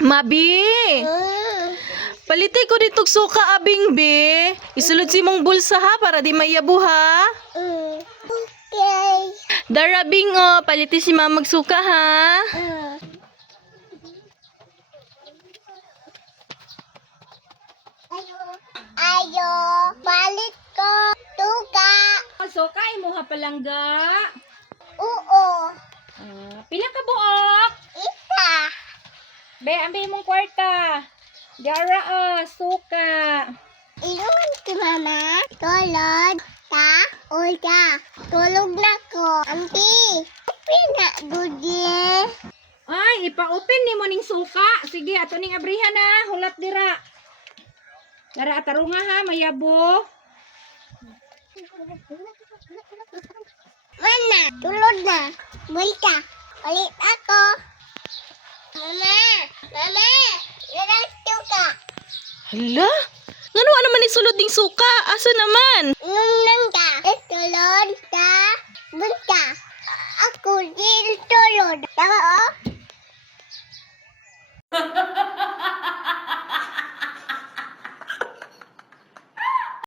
Mabi! Palitay ko ditog suka abing be. Isulod si mong bulsa ha para di mayabu ha. Okay. Darabing oh, palitay si mama magsuka ha. Ayo, balik ko. Tuka. Suka mo ha palangga. Oo. Pila ka buok? Isa. Be, ambil mong kwarta. Dara suka. Iyon si mama. Tulog. Ta. Uya. Tulog na ko. Ampi. Pina gudi. Ay, ipa-open ni mo ning suka. Sige, ato ning abrihan na. Hulat dira. Dara atarunga ha, mayabo. Mana? Tulog na. Bulta. Ulit ako. Mama. Mama. Larang tuka. Hala? Ngano naman isulod ning suka? Asa naman? Nung ka. Tulog ka. Bulta. Ako din tulog. Tama o?